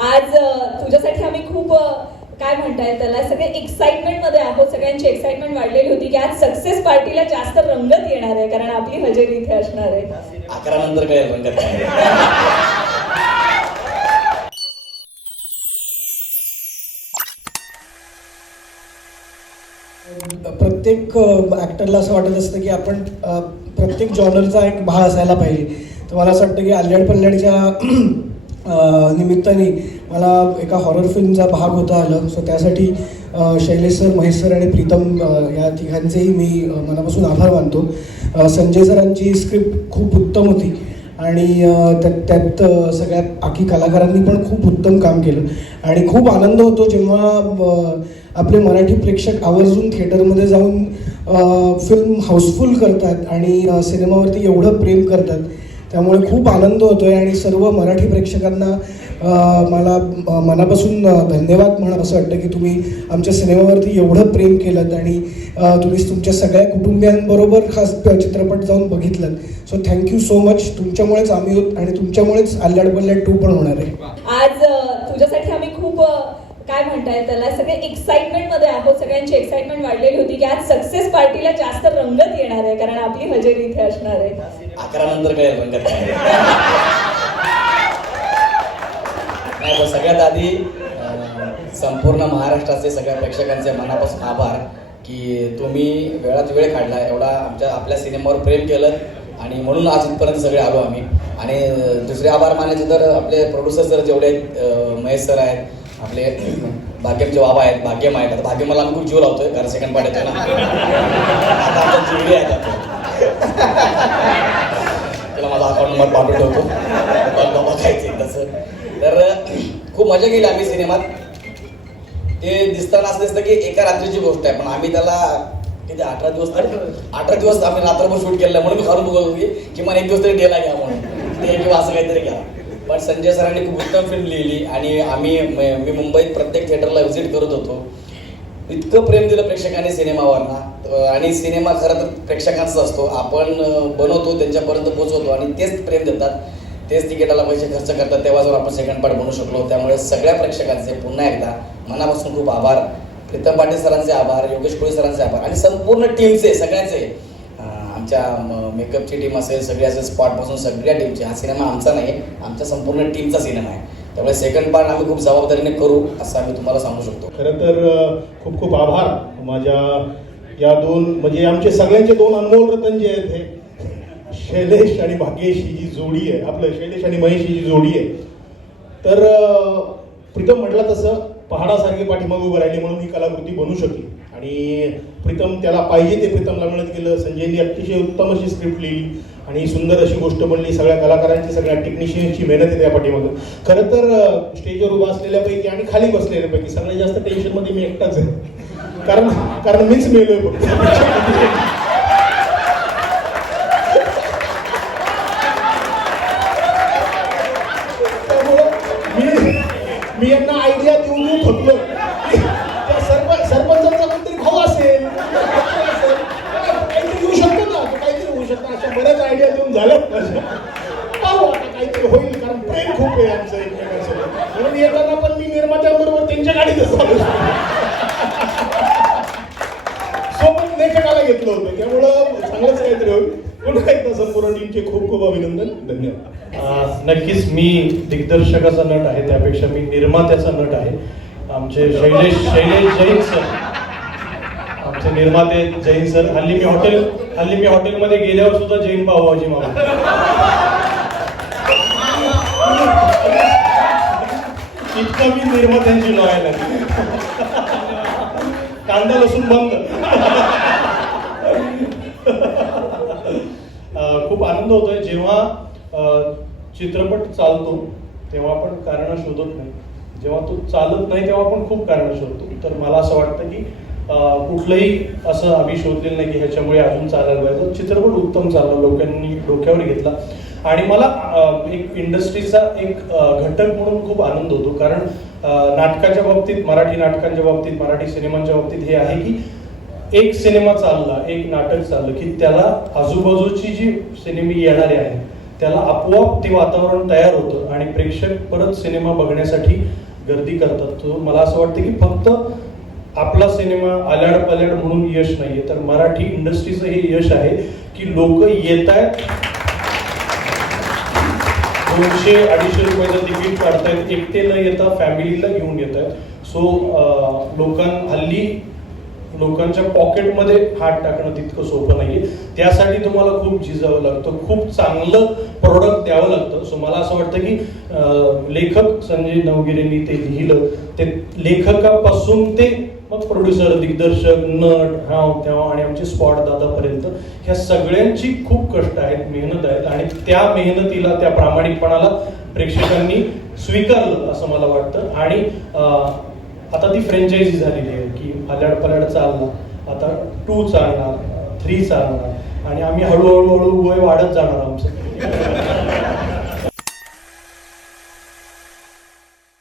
आज तुझ्यासाठी आम्ही खूप काय म्हणताय त्याला सगळे एक्साइटमेंटमध्ये आहोत. सगळ्यांची एक्साइटमेंट वाढलेली होती की आज सक्सेस पार्टीला जास्त रंगत येणार आहे कारण आपली हजेरी इथे असणार आहे. अकरा नंतर काय रंगत नाही प्रत्येक ॲक्टरला असं वाटत असतं की आपण प्रत्येक जॉनरचा एक भाग असायला पाहिजे. तर मला असं वाटतं की अल्ल्याड पल्ल्याडच्या निमित्ताने मला एका हॉरर फिल्मचा भाग होता आलं. सो त्यासाठी शैलेश सर महेश सर आणि प्रीतम या तिघांचेही मी मनापासून आभार मानतो. संजय सरांची स्क्रिप्ट खूप उत्तम होती आणि त्यात त्यात सगळ्या बाकी कलाकारांनी पण खूप उत्तम काम केलं. आणि खूप आनंद होतो जेव्हा आपले मराठी प्रेक्षक आवर्जून थिएटरमध्ये जाऊन फिल्म हाऊसफुल करतात आणि सिनेमावरती एवढं प्रेम करतात. त्यामुळे खूप आनंद होतो आहे आणि सर्व मराठी प्रेक्षकांना मला मनापासून धन्यवाद म्हणा असं वाटतं की तुम्ही आमच्या सिनेमावरती एवढं प्रेम केलं आणि तुम्ही तुमच्या सगळ्या कुटुंबियांबरोबर खास चित्रपट जाऊन बघितलं so thank you so much तुमच्यामुळेच आम्ही आणि तुमच्यामुळेच अल्ल्याड पल्ल्याड टू पण होणार आहे. आज तुझ्यासाठी आम्ही खूप काय म्हणताय त्याला? सगळे एक्साइटमेंटमध्ये आहोत. सगळ्यांची एक्साइटमेंट वाढलेली होती की आज सक्सेस पार्टीला जास्त रंगत येणार आहे कारण आपली हजेरी इथे असणार आहे. अकरा नंतर काय रंगत नाही सगळ्यात आधी संपूर्ण महाराष्ट्राचे सगळ्या प्रेक्षकांचे मनापासून आभार की तुम्ही वेळात वेळ काढला एवढा आमच्या आपल्या सिनेमावर प्रेम केलं आणि म्हणून आज इथपर्यंत सगळे आलो आम्ही. आणि दुसरे आभार मानायचे तर आपले प्रोड्युसर सर जेवढे महेश सर आहेत आपले भाग्यमचे बाबा आहेत भाग्यम आहेत. आता भाग्यमाला मला खूप जीव लावतोय कारण सेकंड पार्ट येतो ना. आता आमच्या जीवली आहेत आता. त्याला माझा अकाउंट नंबर पाठवून ठेवतो. मला तसं. तर खूप मजा केली आम्ही सिनेमात. ते दिसताना असं दिसतं की एका रात्रीची गोष्ट आहे पण आम्ही त्याला किती अठरा दिवस अठरा दिवस आम्ही रात्रभर शूट केलं म्हणून मी खाऊन बघतो की किमान एक दिवस तरी डेला घ्या म्हणून. ते किंवा असं काहीतरी घ्या. पण संजय सरांनी खूप उत्तम फिल्म लिहिली आणि आम्ही मी मुंबईत प्रत्येक थिएटरला व्हिजिट करत होतो. इतकं प्रेम दिलं प्रेक्षकांनी सिनेमावरना. आणि सिनेमा खरं तर प्रेक्षकांचा असतो. आपण बनवतो त्यांच्यापर्यंत पोहोचवतो आणि तेच प्रेम देतात. तेच तिकिटाला पैसे खर्च करतात. तेव्हा जर आपण सेकंड पार्ट बनवू शकलो. त्यामुळे सगळ्या प्रेक्षकांचे पुन्हा एकदा मनापासून खूप आभार. प्रीतम पाटील सरांचे आभार योगेश कोळी सरांचे आभार आणि संपूर्ण टीमचे सगळ्यांचे आमच्या मेकअपची टीम असेल सगळ्या असेल स्पॉटपासून सगळ्या टीमचे हा सिनेमा आमचा नाही आमच्या संपूर्ण टीमचा सिनेमा आहे. त्यामुळे सेकंड पार्ट आम्ही खूप जबाबदारीने करू असं आम्ही तुम्हाला सांगू शकतो. खरं तर खूप खूप आभार माझ्या या दोन म्हणजे आमचे सगळ्यांचे दोन अनमोल रतन जे आहेत हे शैलेश आणि भाग्येश ही जी जोडी आहे आपलं शैलेश आणि महेश ही जी जोडी आहे. तर प्रीतम म्हटलं तसं पहाडासारखी पाठीमागे उभं राहिली म्हणून ही कलाकृती बनू शकली. आणि प्रीतम त्याला पाहिजे ते प्रीतमला मिळत गेलं. संजयनी अतिशय उत्तम अशी स्क्रिप्ट लिहिली. आणि सुंदर अशी गोष्ट बनली. सगळ्या कलाकारांची सगळ्या टेक्निशियनची मेहनत आहे त्या पाठीमागं. खरं तर स्टेजवर उभा असलेल्यापैकी आणि खाली बसलेल्यापैकी सगळ्यात जास्त टेन्शनमध्ये मी एकटाच आहे. कारण कारण मीच मेलो फक्त त्यामुळं मी मी यांना आयडिया देऊन देऊन थकलो त्या सरप सरपंचाचा कोणतरी भाऊ असेल असेल. काहीतरी येऊ शकतो ना तो काहीतरी होऊ शकतो अशा बऱ्याच आयडिया देऊन झालं माझ्या पाहू आता काहीतरी होईल कारण प्रेम खूप आहे आमचं एकमेकांसोबत म्हणून येताना पण मी निर्मात्यांबरोबर गाडीतच चालू सोबत लेखकाला घेतलं होतं. त्यामुळं चांगलंच काहीतरी होईल. पुन्हा एकदा संपूर्ण टीमचे खूप खूप अभिनंदन. धन्यवाद. नक्कीच मी दिग्दर्शकाचा नट आहे त्यापेक्षा मी निर्मात्याचा नट आहे. आमचे शैलेश शैलेश जैन सर. आमचे निर्माते जैन सर. हल्ली मी हॉटेल हल्ली मी हॉटेलमध्ये गेल्यावर सुद्धा जैन पावभाजी मागतो इतकं मी निर्मात्यांची लॉयल कांदा लसूण बंद. खूप आनंद होतोय. जेव्हा चित्रपट चालतो तेव्हा आपण कारण शोधत नाही. जेव्हा तो चालत नाही तेव्हा आपण खूप कारण शोधतो. तर मला असं वाटतं की कुठलंही असं आम्ही शोधलेलं नाही की ह्याच्यामुळे अजून चालायला पाहिजे. चित्रपट उत्तम चालला. लोकांनी डोक्यावर घेतला. आणि मला एक इंडस्ट्रीचा एक घटक म्हणून खूप आनंद होतो. कारण नाटकाच्या बाबतीत मराठी नाटकांच्या बाबतीत मराठी सिनेमांच्या बाबतीत हे आहे की एक सिनेमा चालला एक नाटक चाललं की त्याला आजूबाजूची जी सिनेमे येणारे आहेत त्याला आपोआप ते वातावरण तयार होतं आणि आणि प्रेक्षक परत सिनेमा बघण्यासाठी गर्दी करतात. तो मला असं वाटतं की फक्त आपला सिनेमा आल्याड पल्याड म्हणून यश नाहीये. तर मराठी इंडस्ट्रीचं हे यश आहे की लोक येत आहेत दोनशे अडीचशे रुपयाचं तिकीट काढतायत. एकटे न येता फॅमिलीला घेऊन येत आहेत सो लोकां हल्ली लोकांच्या पॉकेटमध्ये हात टाकणं तितकं सोपं नाही त्यासाठी तुम्हाला खूप झिजावं लागतं. खूप चांगलं प्रोडक्ट द्यावं लागतं. सो मला असं वाटतं की लेखक संजय नवगिरेंनी ते लिहिलं. ते लेखकापासून ते मग प्रोड्युसर दिग्दर्शक नट हाव तेव्हा आणि आमचे स्पॉट दादापर्यंत ह्या सगळ्यांची खूप कष्ट आहेत मेहनत आहेत. आणि त्या मेहनतीला त्या प्रामाणिकपणाला प्रेक्षकांनी स्वीकारलं असं मला वाटतं. आणि आता ती फ्रँचायझी झालेली आहे की पल्याड पल्याड चालणार आता टू चालणार थ्री चालणार. आणि आम्ही हळूहळू हळू वय वाढत जाणार आमचं.